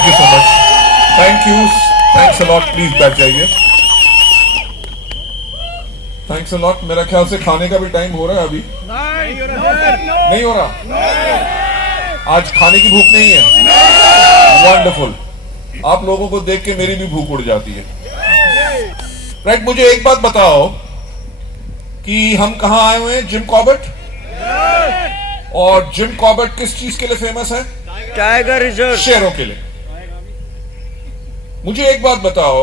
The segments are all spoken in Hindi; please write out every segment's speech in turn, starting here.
Thank you so much, thank you, thanks a lot, please बैठ जाइए। Thanks a lot. मेरा ख्याल से खाने का भी टाइम हो रहा है अभी। नहीं हो रहा? आज खाने की भूख नहीं है? वंडरफुल। आप लोगों को देख के मेरी भी भूख उड़ जाती है। राइट, मुझे एक बात बताओ कि हम कहां आए हुए हैं? Jim Corbett. और जिम कॉर्बेट किस चीज के लिए फेमस है? Tiger reserve. शेरों के लिए। मुझे एक बात बताओ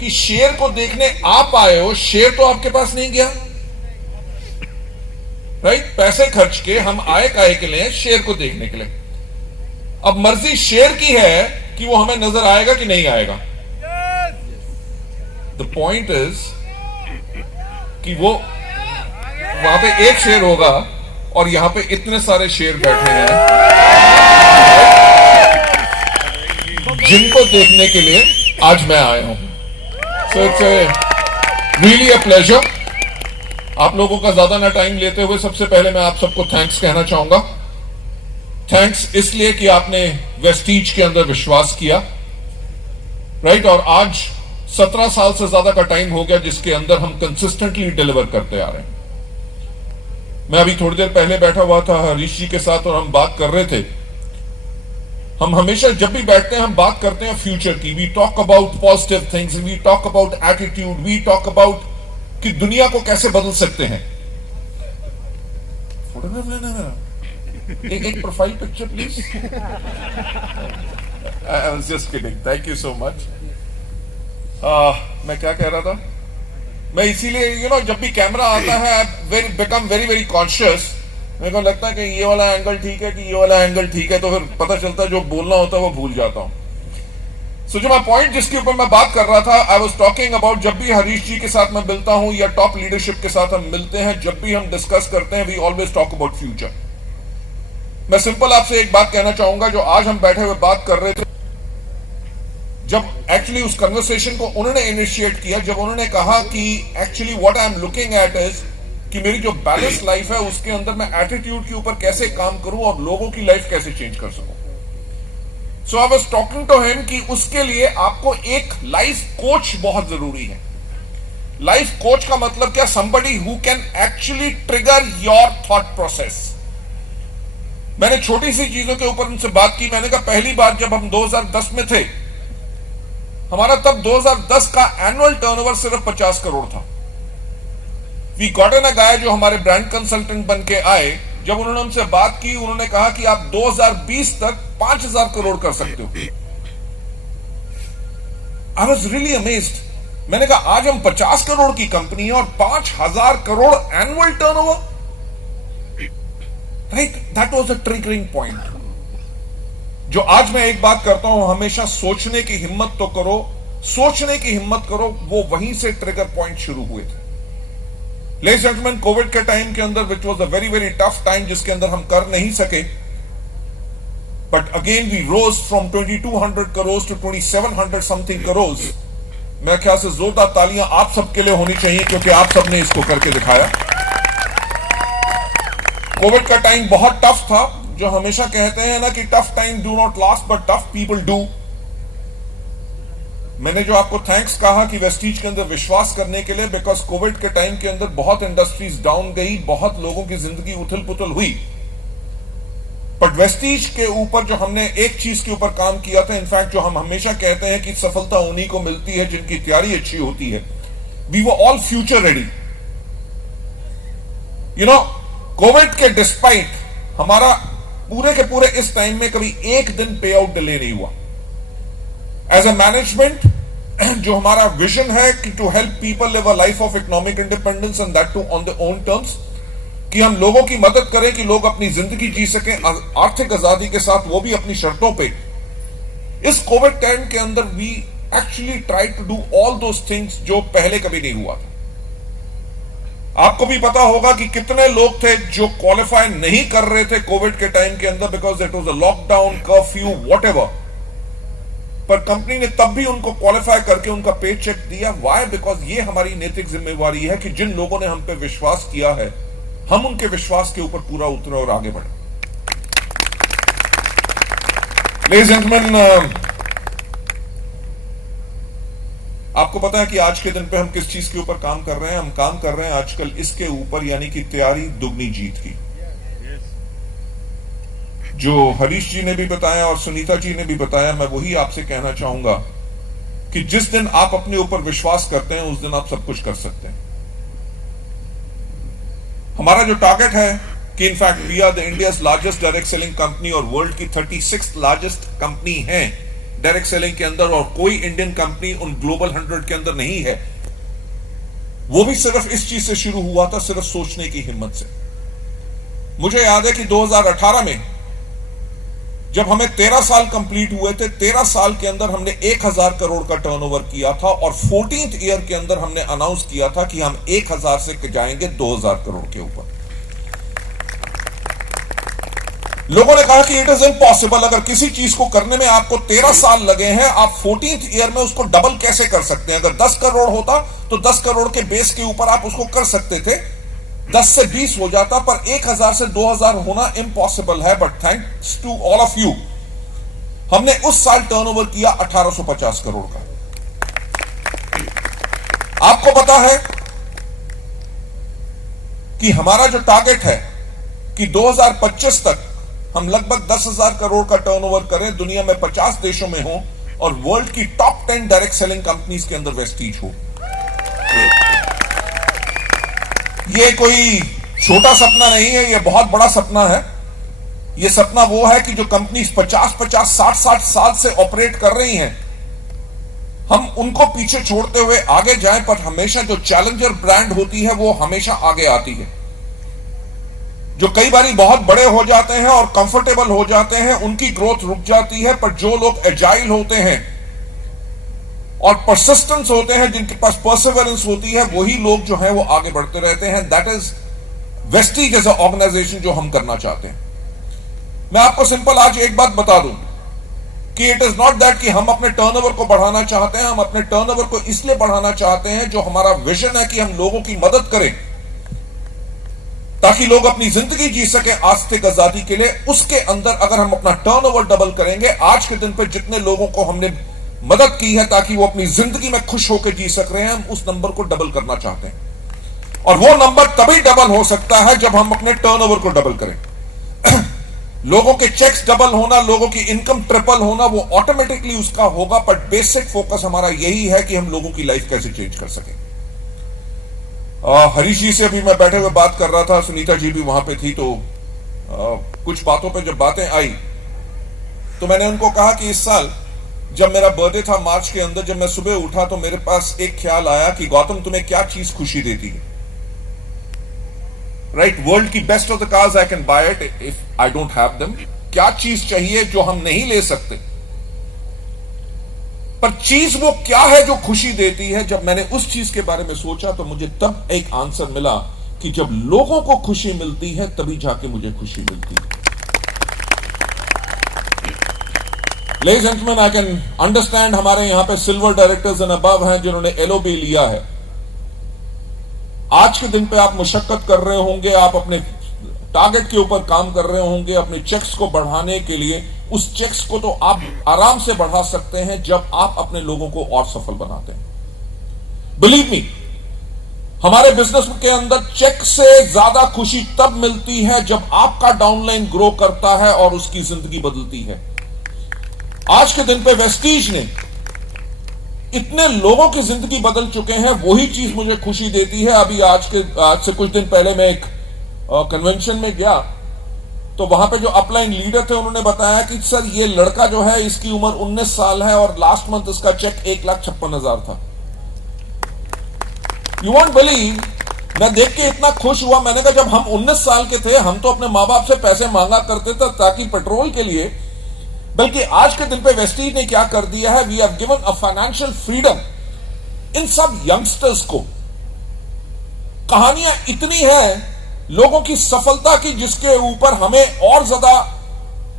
कि शेर को देखने आप आए हो, शेर तो आपके पास नहीं गया। राइट, पैसे खर्च के हम आए काहे के लिए? शेर को देखने के लिए। अब मर्जी शेर की है कि वो हमें नजर आएगा कि नहीं आएगा। द पॉइंट इज कि वो वहां पे एक शेर होगा और यहां पे इतने सारे शेर बैठे हैं जिनको देखने के लिए आज मैं आया हूं। So it's really a pleasure. आप लोगों का ज्यादा ना टाइम लेते हुए सबसे पहले मैं आप सबको थैंक्स कहना चाहूंगा। थैंक्स इसलिए कि आपने वेस्टीज के अंदर विश्वास किया। राइट, और आज 17 साल से ज्यादा का टाइम हो गया जिसके अंदर हम कंसिस्टेंटली डिलीवर करते आ रहे हैं। मैं अभी थोड़ी देर पहले बैठा हुआ था हरीश जी के साथ और हम बात कर रहे थे। हम हमेशा जब भी बैठते हैं हम बात करते हैं फ्यूचर की। We talk about positive things, we talk about attitude, we talk about कि दुनिया को कैसे बदल सकते हैं। फोटोग्राफ लेना मेरा, एक profile picture please. I was just kidding, thank you so much. मैं क्या कह रहा था? मैं इसीलिए जब भी कैमरा आता है बिकम वेरी वेरी कॉन्शियस। मेरे को लगता है कि ये वाला एंगल ठीक है कि ये वाला एंगल ठीक है, तो फिर पता चलता है जो बोलना होता है वो भूल जाता हूं। सो जो मैं पॉइंट जिसके ऊपर मैं बात कर रहा था, आई वाज टॉकिंग अबाउट जब भी हरीश जी के साथ मैं मिलता हूं या टॉप लीडरशिप के साथ हम मिलते हैं, जब भी हम डिस्कस करते हैं, we always talk about future. मैं सिंपल आपसे एक बात कहना चाहूंगा, जो आज हम बैठे हुए बात कर रहे थे, जब एक्चुअली उस कन्वर्सेशन को उन्होंने इनिशिएट किया, जब उन्होंने कहा कि actually what I am looking at is कि मेरी जो बैलेंस लाइफ है उसके अंदर मैं एटीट्यूड के ऊपर कैसे काम करूं और लोगों की लाइफ कैसे चेंज कर सकूं। So I was talking to him कि उसके लिए आपको एक लाइफ कोच बहुत जरूरी है। लाइफ कोच का मतलब क्या? Somebody who can actually trigger your thought process. मैंने छोटी सी चीजों के ऊपर उनसे बात की। मैंने कहा पहली बार जब हम 2010 में थे, हमारा तब 2010 का एनुअल टर्नओवर सिर्फ 50 करोड़ था। वी गॉट एन अ गाय जो हमारे ब्रांड कंसल्टेंट बन के आए। जब उन्होंने हमसे बात की, उन्होंने कहा कि आप 2020 तक 5000 करोड़ कर सकते हो। I was really amazed. मैंने कहा आज हम 50 करोड़ की कंपनी है और 5000 crore annual turnover. Right, that was a triggering point. जो आज मैं एक बात करता हूं, हमेशा सोचने की हिम्मत तो करो, सोचने की हिम्मत करो, वो वहीं से ट्रिगर पॉइंट शुरू हुए थे। लेडीज एंड जेंटलमैन, कोविड के टाइम के अंदर which was a very very tough time जिसके अंदर हम कर नहीं सके, but again we rose from 2200 crore to 2700 something crore. मेरे ख्याल से जोरदार तालियां आप सबके लिए होनी चाहिए क्योंकि आप सबने इसको करके दिखाया। कोविड का टाइम बहुत टफ था। जो हमेशा कहते हैं ना कि tough time do not last but tough people do. मैंने जो आपको थैंक्स कहा कि वेस्टीज के अंदर विश्वास करने के लिए, बिकॉज कोविड के टाइम के अंदर बहुत इंडस्ट्रीज डाउन गई, बहुत लोगों की जिंदगी उथल पुथल हुई, बट वेस्टीज के ऊपर जो हमने एक चीज के ऊपर काम किया था, इनफैक्ट जो हम हमेशा कहते हैं कि सफलता उन्हीं को मिलती है जिनकी तैयारी अच्छी होती है। We were all future ready. Covid के डिस्पाइट हमारा पूरे के पूरे इस टाइम में कभी एक दिन पे आउट डिले नहीं हुआ। एज अ मैनेजमेंट जो हमारा विजन है कि to help people live a life of economic independence and that too on their own terms, कि हम लोगों की मदद करें कि लोग अपनी जिंदगी जी सकें आर्थिक आजादी के साथ, वो भी अपनी शर्तों पे। इस कोविड टाइम के अंदर we actually try to do all those things जो पहले कभी नहीं हुआ था। आपको भी पता होगा कि कितने लोग थे जो क्वालिफाई नहीं कर रहे थे कोविड के टाइम के अंदर, because it was a lockdown, curfew, whatever, पर कंपनी ने तब भी उनको क्वालिफाई करके उनका पे चेक दिया। व्हाई? बिकॉज ये हमारी नैतिक जिम्मेवारी है कि जिन लोगों ने हम पे विश्वास किया है, हम उनके विश्वास के ऊपर पूरा उतरे और आगे बढ़े। लेडीज एंड जेंटलमैन, आपको पता है कि आज के दिन पे हम किस चीज के ऊपर काम कर रहे हैं? हम काम कर रहे हैं आजकल इसके ऊपर, यानी कि तैयारी दुगनी जीत की। जो हरीश जी ने भी बताया और सुनीता जी ने भी बताया, मैं वही आपसे कहना चाहूंगा कि जिस दिन आप अपने ऊपर विश्वास करते हैं उस दिन आप सब कुछ कर सकते हैं। हमारा जो टारगेट है कि in fact we are the India's largest direct selling company और वर्ल्ड की 36th लार्जेस्ट कंपनी है डायरेक्ट सेलिंग के अंदर, और कोई इंडियन कंपनी उन ग्लोबल 100 के अंदर नहीं है। वो भी सिर्फ इस चीज से शुरू हुआ था, सिर्फ सोचने की हिम्मत से। मुझे याद है कि 2018 में जब हमें 13 साल कंप्लीट हुए थे, 13 साल के अंदर हमने 1000 करोड़ का टर्नओवर किया था, और 14th ईयर के अंदर हमने अनाउंस किया था कि हम 1000 से जाएंगे 2000 करोड़ के ऊपर। लोगों ने कहा कि इट इज इम्पॉसिबल, अगर किसी चीज को करने में आपको 13 साल लगे हैं, आप 14th ईयर में उसको डबल कैसे कर सकते हैं? अगर 10 करोड़ होता तो 10 करोड़ के बेस के ऊपर आप उसको कर सकते थे, 10 से 20 हो जाता, पर 1000 से 2000 होना इम्पॉसिबल है। But thanks to all of you, हमने उस साल टर्नओवर किया 1850 करोड़ का। आपको पता है कि हमारा जो टारगेट है कि 2025 तक हम लगभग 10,000 करोड़ का टर्नओवर करें, दुनिया में 50 देशों में हो, और वर्ल्ड की टॉप 10 डायरेक्ट सेलिंग कंपनीज के अंदर वेस्टीज हो। ये कोई छोटा सपना नहीं है, ये बहुत बड़ा सपना है। ये सपना वो है कि जो कंपनीज 50-50, 60-60 साल से ऑपरेट कर रही हैं, हम उनको पीछे छोड़ते हुए आगे जाएं, पर हमेशा जो चैलेंजर ब्रांड होती है वो हमेशा आगे आती है। जो कई बारी बहुत बड़े हो जाते हैं और कंफर्टेबल हो जाते हैं, उनकी ग्रोथ रुक जाती है, पर जो लोग एजाइल होते हैं और परसिस्टेंस होते हैं, जिनके पास परसिवरेंस होती है, वही लोग जो हैं वो आगे बढ़ते रहते हैं। That is Vestige as a organisation जो हम करना चाहते हैं। मैं आपको सिंपल आज एक बात बता दूं कि इट इज नॉट दैट कि हम अपने टर्नओवर को बढ़ाना चाहते हैं। हम अपने टर्नओवर को इसलिए बढ़ाना चाहते हैं, जो हमारा विजन है कि हम लोगों की मदद करें ताकि लोग अपनी जिंदगी जी सके आस्तिक आजादी के लिए। उसके अंदर अगर हम अपना टर्नओवर डबल करेंगे, आज के दिन पर जितने लोगों को हमने मदद की है ताकि वो अपनी जिंदगी में खुश होकर जी सक रहे हैं, हम उस नंबर को डबल करना चाहते हैं। और वो नंबर तभी डबल हो सकता है जब हम अपने टर्नओवर को डबल करें। लोगों के चेक्स डबल होना, लोगों की इनकम ट्रिपल होना, वो ऑटोमेटिकली उसका होगा, बट बेसिक फोकस हमारा यही है कि हम लोगों की लाइफ कैसे चेंज कर सकें। हरीश जी से अभी मैं बैठे हुए बात कर रहा था, सुनीता जी भी वहां पे थी, तो कुछ बातों पे जब बातें आई तो मैंने उनको कहा कि इस साल जब मेरा बर्थडे था मार्च के अंदर, जब मैं सुबह उठा तो मेरे पास एक ख्याल आया कि गौतम, तुम्हें क्या चीज खुशी देती है? राइट, वर्ल्ड की best of the cars I can buy it if I don't have them. क्या चीज चाहिए जो हम नहीं ले सकते, पर चीज वो क्या है जो खुशी देती है? जब मैंने उस चीज के बारे में सोचा तो मुझे तब एक आंसर मिला कि जब लोगों को खुशी मिलती है तभी जाके मुझे खुशी मिलती है। Ladies and gentleman, I can understand हमारे यहां पे सिल्वर डायरेक्टर्स एंड अबव हैं जिन्होंने एलओबी लिया है। आज के दिन पे आप मुशक्कत कर रहे होंगे, आप अपने टारगेट के ऊपर काम कर रहे होंगे अपने चेक्स को बढ़ाने के लिए। उस चेक्स को तो आप आराम से बढ़ा सकते हैं जब आप अपने लोगों को और सफल बनाते हैं। बिलीव मी, हमारे बिजनेस के अंदर चेक से ज्यादा खुशी तब मिलती है जब आपका डाउनलाइन ग्रो करता है और उसकी जिंदगी बदलती है। आज के दिन पे वेस्टीज ने इतने लोगों की जिंदगी बदल चुके हैं, वही चीज मुझे खुशी देती है। अभी आज से कुछ दिन पहले मैं एक कन्वेंशन में गया तो वहां पे जो अपलाइन लीडर थे उन्होंने बताया कि सर ये लड़का जो है इसकी उम्र 19 साल है और लास्ट मंथ इसका चेक 1,56,000 था। यू वॉन्ट बिलीव, मैं देख के इतना खुश हुआ। मैंने कहा जब हम 19 साल के थे हम तो अपने मां बाप से पैसे मांगा करते थे ताकि पेट्रोल के लिए, बल्कि आज के दिन पे वेस्टीज ने क्या कर दिया है, we have given a financial freedom इन सब यंगस्टर्स को। कहानियां इतनी है लोगों की सफलता की जिसके ऊपर हमें और ज्यादा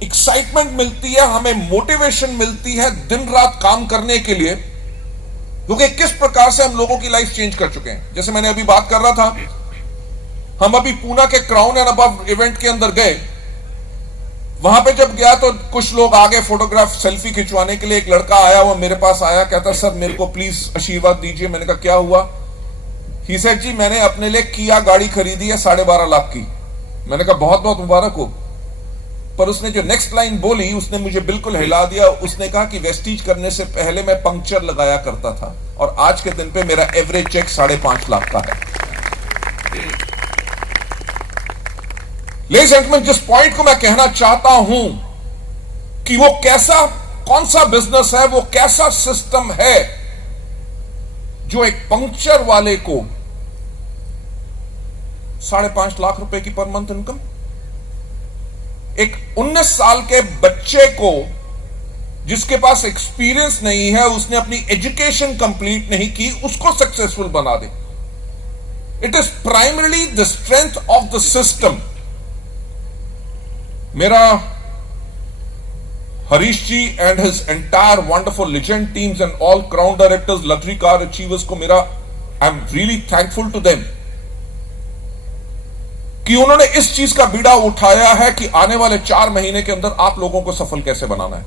एक्साइटमेंट मिलती है, हमें मोटिवेशन मिलती है दिन रात काम करने के लिए, क्योंकि किस प्रकार से हम लोगों की लाइफ चेंज कर चुके हैं। जैसे मैंने अभी बात कर रहा था, हम अभी पूना के क्राउन एंड अबव इवेंट के अंदर गए, वहां पे जब गया तो कुछ लोग आगे फोटोग्राफ सेल्फी खिंचवाने के लिए, एक लड़का आया, वो मेरे पास आया, कहता सर मेरे को प्लीज आशीर्वाद दीजिए। मैंने कहा क्या हुआ? ही सेड जी मैंने अपने लिए किया गाड़ी खरीदी है 12.5 लाख की। मैंने कहा बहुत बहुत मुबारक हो। पर उसने जो नेक्स्ट लाइन बोली उसने मुझे बिल्कुल हिला दिया। उसने कहा कि वेस्टीज करने से पहले मैं पंक्चर लगाया करता था और आज के दिन पे मेरा एवरेज चेक 5.5 लाख का है। लेडीज एंड जेंटलमैन, जिस पॉइंट को मैं कहना चाहता हूं कि वो कैसा, कौन सा बिजनेस है, वो कैसा सिस्टम है जो एक पंक्चर वाले को 5.5 लाख रुपए की पर मंथ इनकम, एक 19 साल के बच्चे को जिसके पास एक्सपीरियंस नहीं है, उसने अपनी एजुकेशन कंप्लीट नहीं की, उसको सक्सेसफुल बना दे। It is primarily the strength of the system. मेरा Harish ji and his entire wonderful legend teams and all crown directors, luxury car achievers को मेरा, I am really thankful to them कि उन्होंने इस चीज का बीड़ा उठाया है कि आने वाले 4 महीने के अंदर आप लोगों को सफल कैसे बनाना है।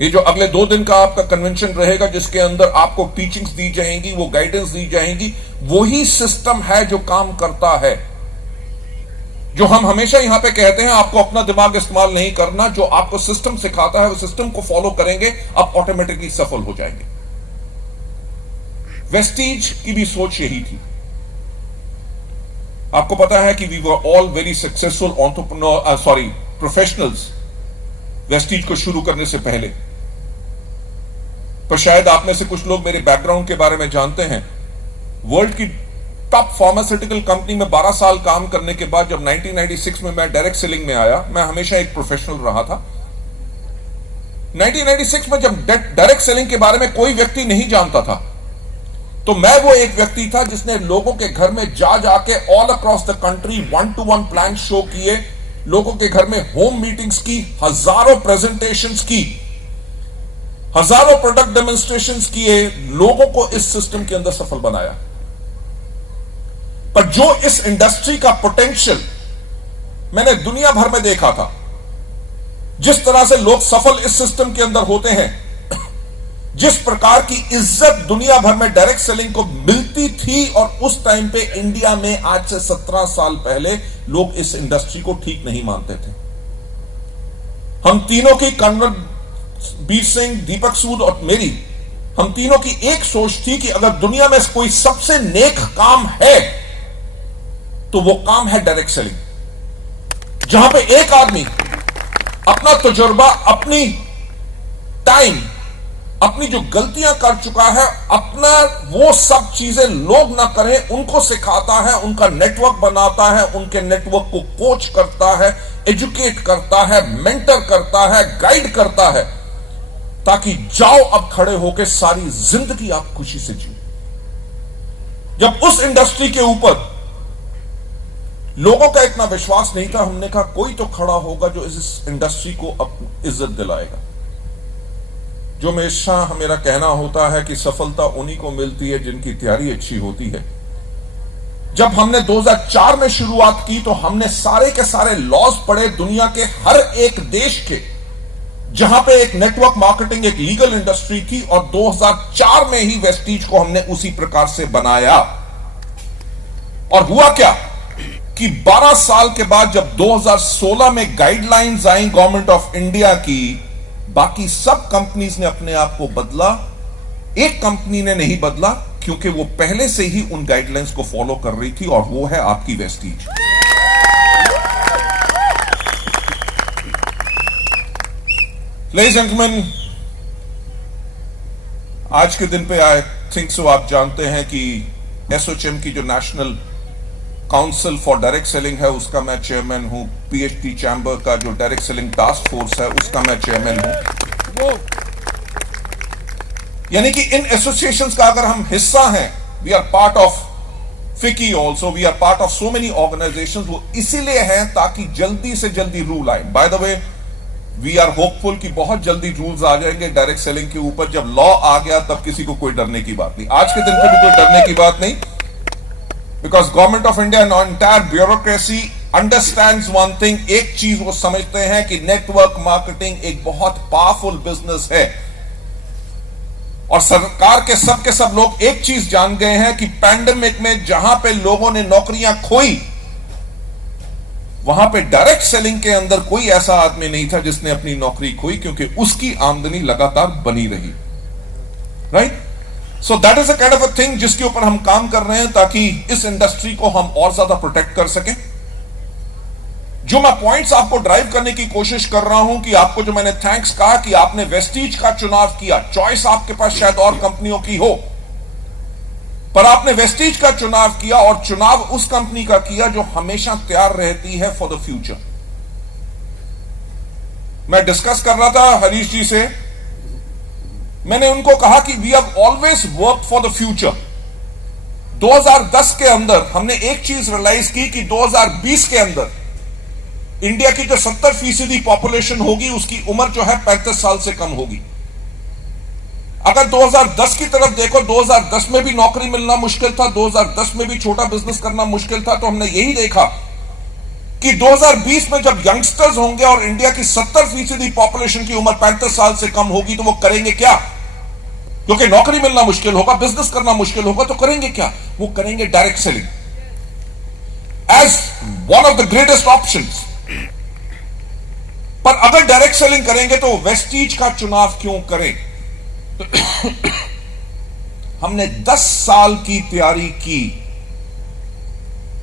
ये जो अगले 2 दिन का आपका कन्वेंशन रहेगा जिसके अंदर आपको टीचिंग्स दी जाएंगी, वो गाइडेंस दी जाएंगी, वही सिस्टम है जो काम करता है। जो हम हमेशा यहां पे कहते हैं आपको अपना दिमाग इस्तेमाल नहीं करना, जो आपको सिस्टम सिखाता है वो सिस्टम को फॉलो करेंगे, आप ऑटोमेटिकली सफल हो जाएंगे। वेस्टीज की भी सोच यही थी। आपको पता है कि we were all very successful entrepreneur professionals Vestige को शुरू करने से पहले। पर शायद आप में से कुछ लोग मेरे बैकग्राउंड के बारे में जानते हैं। वर्ल्ड की टॉप फार्मास्यूटिकल कंपनी में 12 साल काम करने के बाद जब 1996 में मैं डायरेक्ट सेलिंग में आया, मैं हमेशा एक प्रोफेशनल रहा था। 1996 में जब डायरेक्ट सेलिंग के बारे में कोई व्यक्ति नहीं जानता था, तो मैं वो एक व्यक्ति था जिसने लोगों के घर में जा जाके all across the country 1-to-1 plan show किए, लोगों के घर में होम मीटिंग्स की, हजारों प्रेजेंटेशंस की, हजारों प्रोडक्ट डेमोन्स्ट्रेशंस किए, लोगों को इस सिस्टम के अंदर सफल बनाया। पर जो इस इंडस्ट्री का पोटेंशियल मैंने दुनिया भर में देखा था, जिस तरह से लोग सफल इस सिस्टम के अंदर होते हैं, जिस प्रकार की इज्जत दुनिया भर में डायरेक्ट सेलिंग को मिलती थी, और उस टाइम पे इंडिया में आज से 17 साल पहले लोग इस इंडस्ट्री को ठीक नहीं मानते थे। हम तीनों की, कन्वरबीर सिंह, दीपक सूद और मेरी, हम तीनों की एक सोच थी कि अगर दुनिया में कोई सबसे नेक काम है तो वो काम है डायरेक्ट सेलिंग, जहां पे एक आदमी अपना तजुर्बा, अपनी टाइम, अपनी जो गलतियां कर चुका है, अपना वो सब चीजें लोग ना करें, उनको सिखाता है, उनका नेटवर्क बनाता है, उनके नेटवर्क को कोच करता है, एजुकेट करता है, मेंटर करता है, गाइड करता है, ताकि जाओ अब खड़े होकर सारी जिंदगी आप खुशी से जियो। जब उस इंडस्ट्री के ऊपर लोगों का इतना विश्वास नहीं था, हमने कहा कोई तो खड़ा होगा जो इस इंडस्ट्री को अपनी इज्जत दिलाएगा। जो हमेशा मेरा कहना होता है कि सफलता उन्हीं को मिलती है जिनकी तैयारी अच्छी होती है। जब हमने 2004 में शुरुआत की तो हमने सारे के सारे लॉज पढ़े दुनिया के हर एक देश के, जहां पे एक नेटवर्क मार्केटिंग, एक लीगल इंडस्ट्री थी, और 2004 में ही वेस्टीज को हमने उसी प्रकार से बनाया। और हुआ क्या कि 12 साल के बाद जब 2016 में guidelines I government of India की, बाकी सब कंपनीज ने अपने आप को बदला, एक कंपनी ने नहीं बदला, क्योंकि वो पहले से ही उन गाइडलाइंस को फॉलो कर रही थी, और वो है आपकी वेस्टीज। लेडीज एंड जेंटलमैन, आज के दिन पे आई थिंक सो आप जानते हैं कि एसओएचएम की जो national council for direct selling है उसका मैं चेयरमैन हूं। पीएचडी चैम्बर का जो डायरेक्ट सेलिंग टास्क फोर्स है उसका मैं चेयरमैन हूं। यानी कि इन एसोसिएशंस का अगर हम हिस्सा हैं, we are part of FICCI also, we are part of so many organisations. वो इसीलिए हैं ताकि जल्दी से जल्दी रूल आए। By the way, we are hopeful कि बहुत जल्दी रूल्स आ जाएंगे डायरेक्ट सेलिंग के ऊपर। जब लॉ आ गया तब किसी को कोई डरने की बात नहीं। आज के दिन पे भी कोई डरने की बात नहीं, because government of India and entire bureaucracy understands one thing, एक चीज वो समझते हैं कि नेटवर्क मार्केटिंग एक बहुत पावरफुल बिजनेस है। और सरकार के सब लोग एक चीज जान गए हैं कि पैंडेमिक में जहां पे लोगों ने नौकरियां खोई, वहां पे डायरेक्ट सेलिंग के अंदर कोई ऐसा आदमी नहीं था जिसने अपनी नौकरी खोई, क्योंकि उसकी आमदनी लगातार बनी रही। Right? So that is a kind of a thing जिसके ऊपर हम काम कर रहे हैं ताकि इस इंडस्ट्री को हम और ज्यादा प्रोटेक्ट कर सकें। जो मैं पॉइंट्स आपको ड्राइव करने की कोशिश कर रहा हूं कि आपको जो मैंने थैंक्स कहा कि आपने वेस्टीज का चुनाव किया, चॉइस आपके पास शायद और कंपनियों की हो, पर आपने वेस्टीज का चुनाव किया और चुनाव उस कंपनी का किया जो हमेशा तैयार रहती है फॉर द फ्यूचर। मैं डिस्कस कर रहा था हरीश जी से, मैंने उनको कहा कि we have always work for the future. 2010 के अंदर हमने एक चीज रियलाइज की कि 2020 के अंदर इंडिया की जो 70% पॉपुलेशन होगी उसकी उम्र जो है 35 साल से कम होगी। अगर 2010 की तरफ देखो, 2010 में भी नौकरी मिलना मुश्किल था, 2010 में भी छोटा बिजनेस करना मुश्किल था, तो हमने यही देखा कि 2020 में जब यंगस्टर्स होंगे और इंडिया की 70% पॉपुलेशन की उम्र 35 साल से कम होगी, तो वो करेंगे क्या? क्योंकि नौकरी मिलना मुश्किल होगा, बिजनेस करना मुश्किल होगा, तो करेंगे क्या? वो करेंगे direct selling as one of the greatest options. पर अगर डायरेक्ट सेलिंग करेंगे तो वेस्टीज का चुनाव क्यों करें? हमने 10 साल की तैयारी की।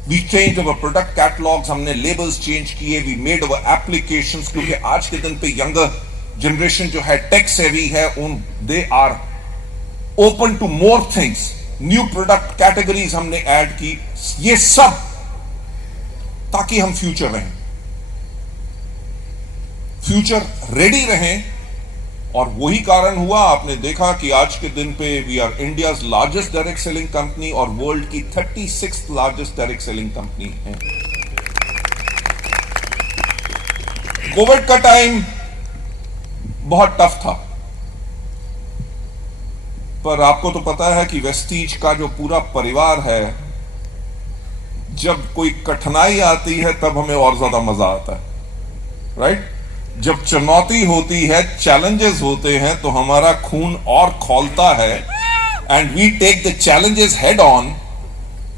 We change our product catalogues, हमने लेबल्स चेंज किए, वी मेड अवर एप्लीकेशंस, क्योंकि आज के दिन पे यंगर जनरेशन जो है टेक सेवी है, they are open to more things. New product categories हमने ऐड की, ये सब ताकि हम फ्यूचर रहें, फ्यूचर रेडी रहें। और वही कारण हुआ, आपने देखा कि आज के दिन पे we are India's largest direct selling company और वर्ल्ड की 36th largest direct selling company है। कोविड का टाइम बहुत टफ था, पर आपको तो पता है कि वेस्टीज का जो पूरा परिवार है, जब कोई कठिनाई आती है तब हमें और ज्यादा मजा आता है। राइट? जब चुनौती होती है, चैलेंजेस होते हैं, तो हमारा खून और खौलता है and we take the challenges head on,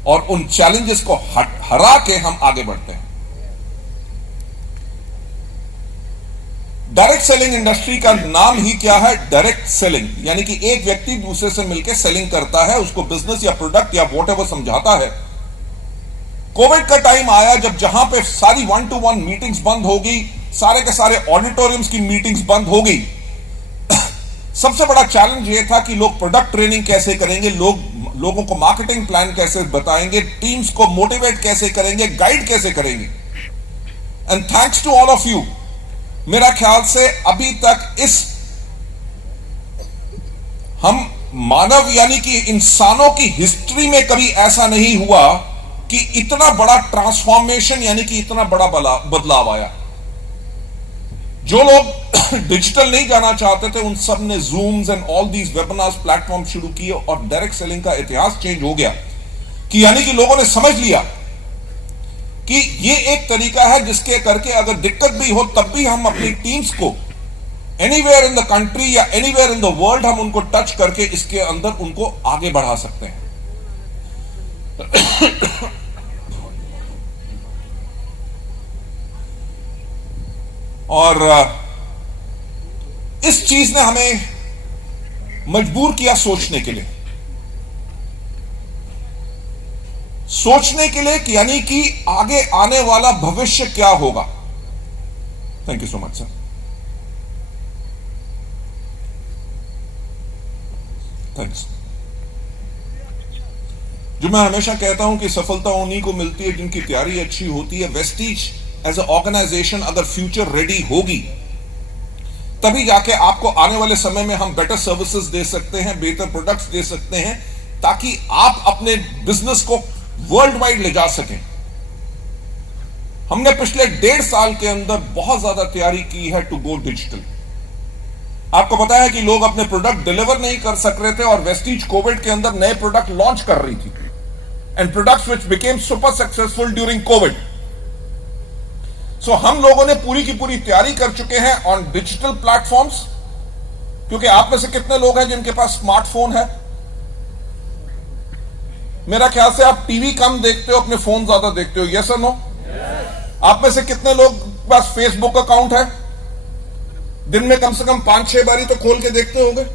और उन चैलेंजेस को हरा के हम आगे बढ़ते हैं। डायरेक्ट सेलिंग इंडस्ट्री का नाम ही क्या है? डायरेक्ट सेलिंग, यानी कि एक व्यक्ति दूसरे से मिलकर सेलिंग करता है, उसको बिजनेस या प्रोडक्ट या व्हाटएवर समझाता है। कोविड का टाइम आया जब जहां पे सारी 1-to-1 मीटिंग्स बंद हो गई, सारे के सारे ऑडिटोरियम्स की मीटिंग्स बंद हो गई। सबसे बड़ा चैलेंज यह था कि लोग प्रोडक्ट ट्रेनिंग कैसे करेंगे, लोगों को मार्केटिंग प्लान कैसे बताएंगे, टीम्स को मोटिवेट कैसे करेंगे, गाइड कैसे करेंगे। And thanks to all of you, मेरा ख्याल से अभी तक हम मानव यानी कि इंसानों की हिस्ट्री में कभी ऐसा नहीं हुआ कि इतना बड़ा ट्रांसफॉर्मेशन यानी कि इतना बड़ा बदलाव आया। जो लोग डिजिटल नहीं जाना चाहते थे, उन सब ने Zooms and all these webinars platform शुरू किए और डायरेक्ट सेलिंग का इतिहास चेंज हो गया। कि यानी कि लोगों ने समझ लिया कि ये एक तरीका है जिसके करके अगर दिक्कत भी हो तब भी हम अपनी टीम्स को एनीवेयर इन द कंट्री या एनीवेयर इन द वर्ल्ड हम उनको टच करके इसके अंदर उनको आगे बढ़ा सकते हैं। और इस चीज ने हमें मजबूर किया सोचने के लिए कि यानी कि आगे आने वाला भविष्य क्या होगा। Thank you so much sir. Thanks. जो मैं हमेशा कहता हूं कि सफलता उन्हीं को मिलती है जिनकी तैयारी अच्छी होती है। वेस्टीज एज ए ऑर्गेनाइजेशन अगर फ्यूचर रेडी होगी तभी जाके आपको आने वाले समय में हम बेटर सर्विसेज दे सकते हैं, बेहतर प्रोडक्ट्स दे सकते हैं, ताकि आप अपने बिजनेस को वर्ल्ड वाइड ले जा सकें। हमने पिछले 1.5 साल के अंदर बहुत ज्यादा तैयारी की है टू गो डिजिटल। आपको पता है कि लोग अपने प्रोडक्ट डिलीवर नहीं कर सक रहे थे और वेस्टीज कोविड के अंदर नए प्रोडक्ट लॉन्च कर रही थी, and products which became super successful during Covid. So हम लोगों ने पूरी की पूरी तैयारी कर चुके हैं ऑन डिजिटल प्लेटफॉर्म्स, क्योंकि आप में से कितने लोग हैं जिनके पास स्मार्टफोन है? मेरा ख्याल से आप टीवी कम देखते हो, अपने फोन ज्यादा देखते हो, यस और नो? आप में से कितने लोग पास फेसबुक अकाउंट है? दिन में कम से कम 5-6 बारी तो खोल के देखते होंगे।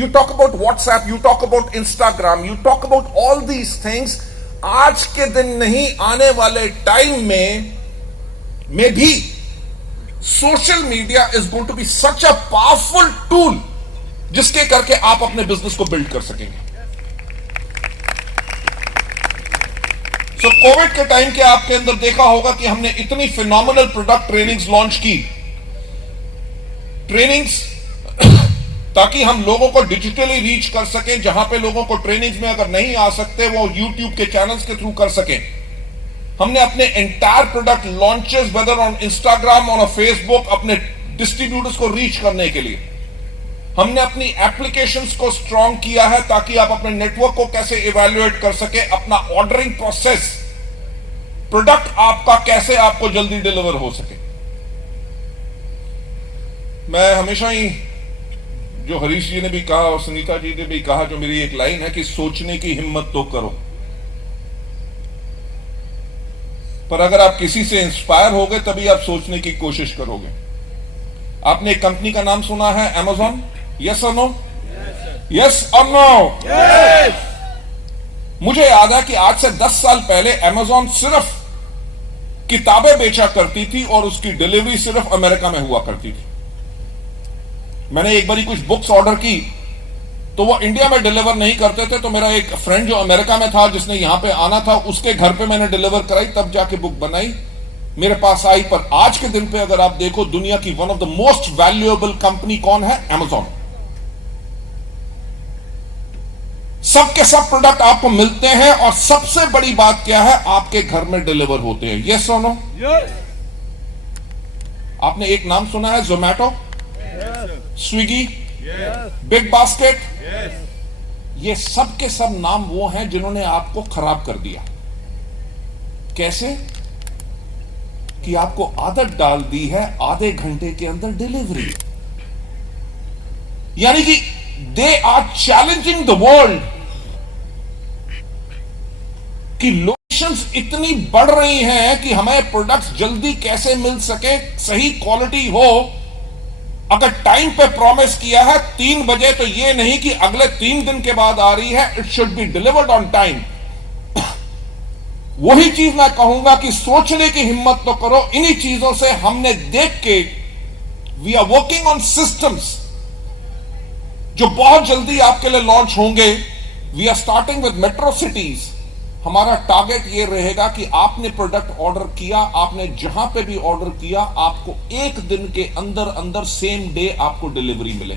You talk about WhatsApp, you talk about Instagram, you talk about all these things. आज के दिन नहीं, आने वाले टाइम में भी social media is going to be such a powerful tool जिसके करके आप अपने बिजनेस को बिल्ड कर सकेंगे। सो कोविड के टाइम के आपके अंदर देखा होगा कि हमने इतनी फिनोमिनल प्रोडक्ट ट्रेनिंग्स लॉन्च की, ट्रेनिंग्स ताकि हम लोगों को डिजिटली रीच कर सकें। जहां पे लोगों को ट्रेनिंग्स में अगर नहीं आ सकते वो यूट्यूब के चैनल्स के थ्रू कर सकें। हमने अपने entire product launches whether on Instagram और फेसबुक अपने डिस्ट्रीब्यूटर्स को रीच करने के लिए हमने अपनी एप्लीकेशंस को स्ट्रांग किया है ताकि आप अपने नेटवर्क को कैसे इवैल्यूएट कर सके, अपना ऑर्डरिंग प्रोसेस, प्रोडक्ट आपका कैसे आपको जल्दी डिलीवर हो सके। मैं हमेशा ही, जो हरीश जी ने भी कहा और सुनीता जी ने भी कहा, जो मेरी एक लाइन है कि सोचने की हिम्मत तो करो, पर अगर आप किसी से इंस्पायर हो गए तभी आप सोचने की कोशिश करोगे। आपने एक कंपनी का नाम सुना है, अमेज़न? यस और नो? यस और नो? मुझे याद है कि आज से 10 साल पहले अमेज़न सिर्फ किताबें बेचा करती थी और उसकी डिलीवरी सिर्फ अमेरिका में हुआ करती थी। मैंने एक बारी कुछ बुक्स ऑर्डर की तो वो इंडिया में डिलीवर नहीं करते थे, तो मेरा एक फ्रेंड जो अमेरिका में था जिसने यहां पे आना था, उसके घर पे मैंने डिलीवर कराई, तब जाके बुक बनाई, मेरे पास आई। पर आज के दिन पे अगर आप देखो, दुनिया की one of the most valuable company कौन है? अमेज़न। सबके सब प्रोडक्ट आपको मिलते हैं और सबसे बड़ी बात क्या है, आपके घर में डिलीवर होते हैं। यस और नो? आपने एक नाम सुना है, जोमैटो, स्विगी, बिग बास्केट? ये सब के सब नाम वो हैं जिन्होंने आपको खराब कर दिया। कैसे? कि आपको आदत डाल दी है आधे घंटे के अंदर डिलीवरी। यानी कि they are challenging the world कि लोकेशंस इतनी बढ़ रही हैं कि हमें प्रोडक्ट्स जल्दी कैसे मिल सके, सही क्वालिटी हो। अगर टाइम पे प्रॉमिस किया है 3 बजे, तो ये नहीं कि अगले 3 दिन के बाद आ रही है, it should be delivered on time. वही चीज मैं कहूंगा कि सोचने की हिम्मत तो करो। इन्हीं चीजों से हमने देख के we are working on systems जो बहुत जल्दी आपके लिए लॉन्च होंगे। We are starting with metro cities. हमारा टारगेट ये रहेगा कि आपने प्रोडक्ट ऑर्डर किया, आपने जहां पे भी ऑर्डर किया, आपको 1 दिन के अंदर अंदर सेम डे आपको डिलीवरी मिले।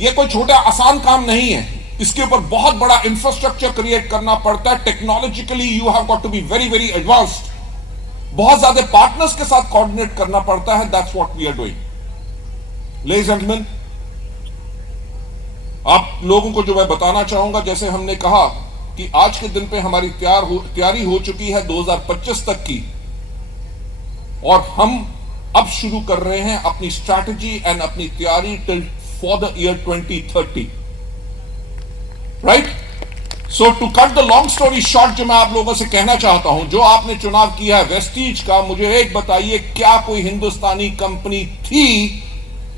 ये कोई छोटा आसान काम नहीं है, इसके ऊपर बहुत बड़ा इंफ्रास्ट्रक्चर क्रिएट करना पड़ता है। Technologically you have got to be very very advanced. बहुत ज्यादा पार्टनर्स के साथ कोऑर्डिनेट करना पड़ता है। That's what we are doing. Ladies and gentleman, आप लोगों को जो मैं बताना चाहूंगा, जैसे हमने कहा कि आज के दिन पे हमारी तैयारी हो चुकी है 2025 तक की, और हम अब शुरू कर रहे हैं अपनी स्ट्रैटेजी एंड अपनी तैयारी till for the year 2030, right? So to cut the long story short, जो मैं आप लोगों से कहना चाहता हूं, जो आपने चुनाव किया है वेस्टीज का, मुझे एक बताइए, क्या कोई हिंदुस्तानी कंपनी थी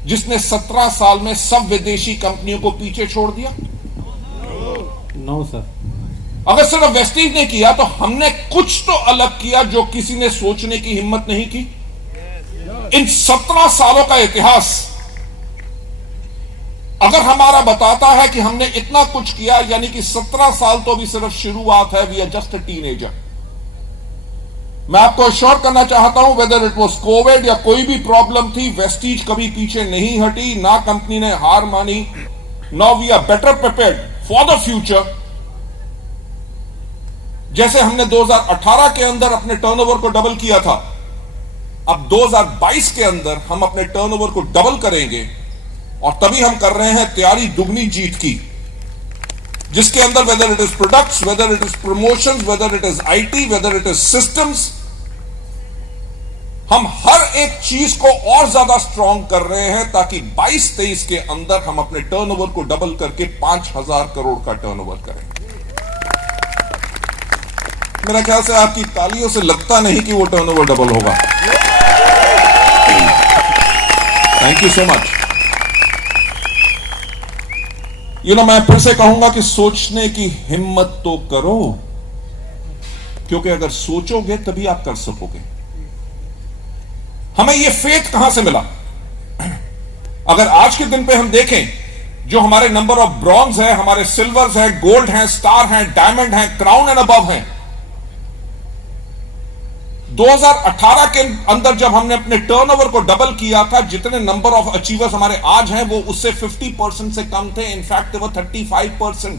जिसने 17 साल में सब विदेशी कंपनियों को पीछे छोड़ दिया? No sir. अगर सिर्फ वेस्टीज ने किया तो हमने कुछ तो अलग किया जो किसी ने सोचने की हिम्मत नहीं की। इन 17 सालों का इतिहास अगर हमारा बताता है कि हमने इतना कुछ किया, यानी कि 17 साल तो अभी सिर्फ शुरुआत है। We are just a teenager. मैं आपको अश्योर करना चाहता हूं, वेदर इट वाज कोविड या कोई भी प्रॉब्लम थी, वेस्टीज कभी पीछे नहीं हटी, ना कंपनी ने हार मानी। Now we are better prepared for the future. जैसे हमने 2018 के अंदर अपने टर्नओवर को डबल किया था, अब 2022 के अंदर हम अपने टर्नओवर को डबल करेंगे, और तभी हम कर रहे हैं तैयारी दुगनी जीत की। जिसके अंदर whether it is products, whether it is promotions, whether it is IT, whether it is systems, हम हर एक चीज को और ज्यादा स्ट्रांग कर रहे हैं ताकि 22-23 के अंदर हम अपने टर्नओवर को डबल करके 5,000 करोड़ का टर्नओवर करें। मेरा ख्याल से आपकी तालियों से लगता नहीं कि वो टर्नओवर डबल होगा। Thank you so much. मैं फिर से कहूंगा कि सोचने की हिम्मत तो करो, क्योंकि अगर सोचोगे तभी आप कर सकोगे। हमें यह फेथ कहां से मिला? अगर आज के दिन पे हम देखें, जो हमारे नंबर ऑफ ब्रॉन्ज है, हमारे सिल्वर्स है, गोल्ड है, स्टार है, डायमंड है, क्राउन एंड अबव है, 2018 के अंदर जब हमने अपने टर्नओवर को डबल किया था, जितने नंबर ऑफ अचीवर्स हमारे आज हैं वो उससे 50% से कम थे। इनफैक्ट वो 35%।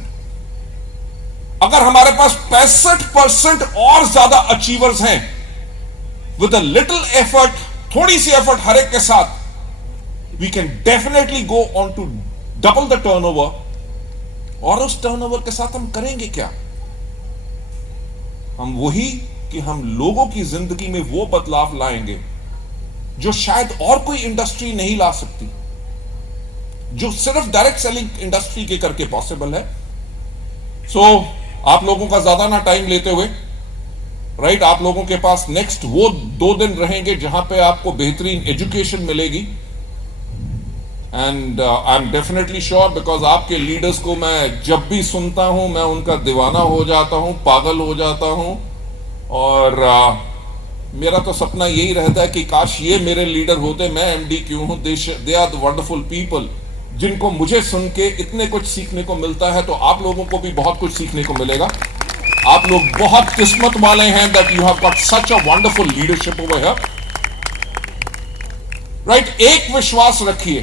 अगर हमारे पास 65% और ज्यादा अचीवर्स हैं, विद अ लिटिल एफर्ट, थोड़ी सी एफर्ट हर एक के साथ, we can definitely go on to double the turnover. और उस टर्नओवर के साथ हम करेंगे क्या? हम वही कि हम लोगों की जिंदगी में वो बदलाव लाएंगे जो शायद और कोई इंडस्ट्री नहीं ला सकती, जो सिर्फ डायरेक्ट सेलिंग इंडस्ट्री के करके पॉसिबल है। आप लोगों का ज्यादा ना टाइम लेते हुए, राइट, आप लोगों के पास नेक्स्ट वो 2 दिन रहेंगे जहां पे आपको बेहतरीन एजुकेशन मिलेगी। And I am definitely sure, because आपके लीडर्स को मैं जब भी सुनता हूं मैं उनका दीवाना हो जाता हूं, पागल हो जाता हूं। और मेरा तो सपना यही रहता है कि काश ये मेरे लीडर होते, मैं एमडी क्यों हूं। They are the wonderful people जिनको मुझे सुन के इतने कुछ सीखने को मिलता है, तो आप लोगों को भी बहुत कुछ सीखने को मिलेगा। आप लोग बहुत किस्मत वाले हैं that you have got such a wonderful leadership over here, right. एक विश्वास रखिए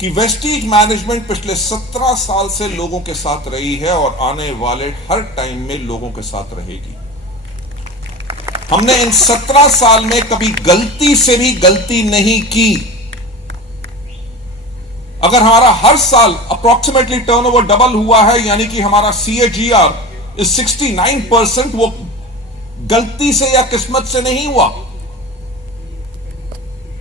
कि वेस्टीज मैनेजमेंट पिछले 17 साल से लोगों के साथ रही है और आने वाले हर टाइम में लोगों के साथ रहेगी। हमने इन 17 साल में कभी गलती से भी गलती नहीं की। अगर हमारा हर साल अप्रोक्सीमेटली टर्नओवर डबल हुआ है, यानी कि हमारा CAGR इज 69%, वो गलती से या किस्मत से नहीं हुआ।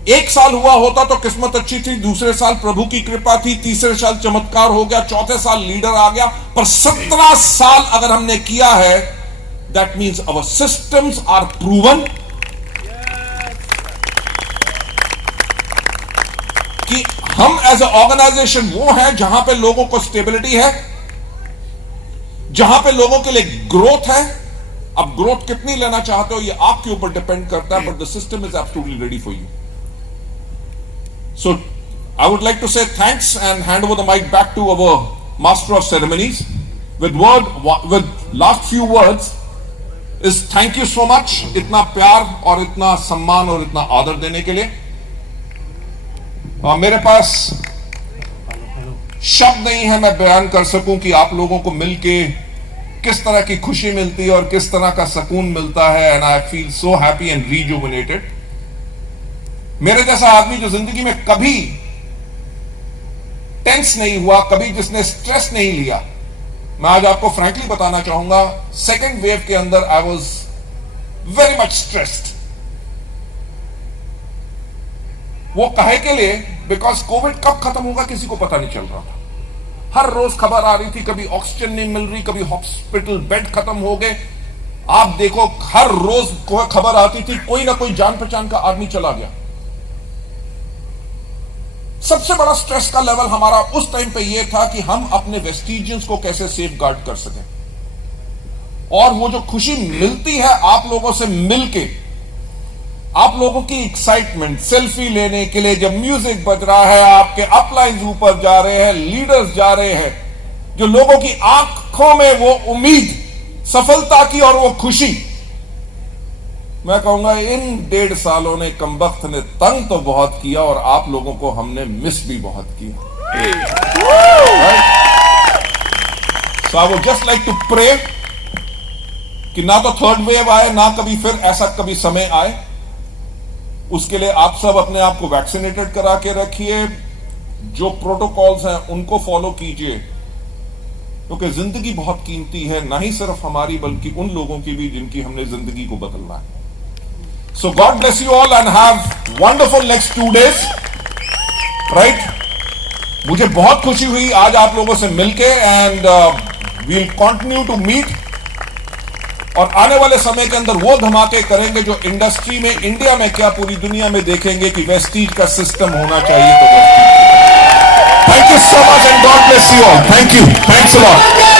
एक साल हुआ होता तो किस्मत अच्छी थी, दूसरे साल प्रभु की कृपा थी, तीसरे साल चमत्कार हो गया, चौथे साल लीडर आ गया। पर 17 साल अगर हमने किया है, that means our systems are proven कि हम एज ए ऑर्गेनाइजेशन वो है जहां पे लोगों को स्टेबिलिटी है, जहां पे लोगों के लिए ग्रोथ है। अब ग्रोथ कितनी लेना चाहते हो ये आपके ऊपर डिपेंड करता है, but the system is absolutely ready for you. So, I would like to say thanks and hand over the mic back to our Master of Ceremonies. With last few words is thank you so much. इतना प्यार और इतना सम्मान और इतना आदर देने के लिए मेरे पास शब्द नहीं है मैं बयान कर सकूं कि आप लोगों को मिलके किस तरह की खुशी मिलती है और किस तरह का सुकून मिलता है। And I feel so happy and rejuvenated. मेरे जैसा आदमी जो जिंदगी में कभी टेंस नहीं हुआ, कभी जिसने स्ट्रेस नहीं लिया, मैं आज आपको फ्रैंकली बताना चाहूंगा, सेकेंड वेव के अंदर I was very much stressed. वो कहे के लिए बिकॉज कोविड कब खत्म होगा किसी को पता नहीं चल रहा था। हर रोज खबर आ रही थी, कभी ऑक्सीजन नहीं मिल रही, कभी हॉस्पिटल बेड खत्म हो गए। आप देखो हर रोज खबर आती थी कोई ना कोई जान पहचान का आदमी चला गया। सबसे बड़ा स्ट्रेस का लेवल हमारा उस टाइम पे यह था कि हम अपने वेस्टिजियंस को कैसे सेफ गार्ड कर सकें। और वो जो खुशी मिलती है आप लोगों से मिलके, आप लोगों की एक्साइटमेंट, सेल्फी लेने के लिए जब म्यूजिक बज रहा है, आपके अपलाइंस ऊपर जा रहे हैं, लीडर्स जा रहे हैं, जो लोगों की आंखों में वो उम्मीद, सफलता की और वो खुशी, मैं कहूंगा इन 1.5 सालों ने कमबख्त ने तंग तो बहुत किया और आप लोगों को हमने मिस भी बहुत किया। So I would just like to pray कि ना तो थर्ड वेव आए, ना कभी फिर ऐसा कभी समय आए। उसके लिए आप सब अपने आप को वैक्सीनेटेड करा के रखिए, जो प्रोटोकॉल्स हैं उनको फॉलो कीजिए, क्योंकि जिंदगी बहुत कीमती है, ना ही सिर्फ हमारी बल्कि उन लोगों की भी जिनकी हमने जिंदगी को बदलना है। So God bless you all and have wonderful next 2 days, right. मुझे बहुत खुशी हुई आज आप लोगों से मिलके and we'll continue to meet, और आने वाले समय के अंदर वो धमाके करेंगे जो इंडस्ट्री में, इंडिया में क्या पूरी दुनिया में देखेंगे कि वेस्टीज का सिस्टम होना चाहिए। तो thank you so much and God bless you all. Thank you, thanks a lot.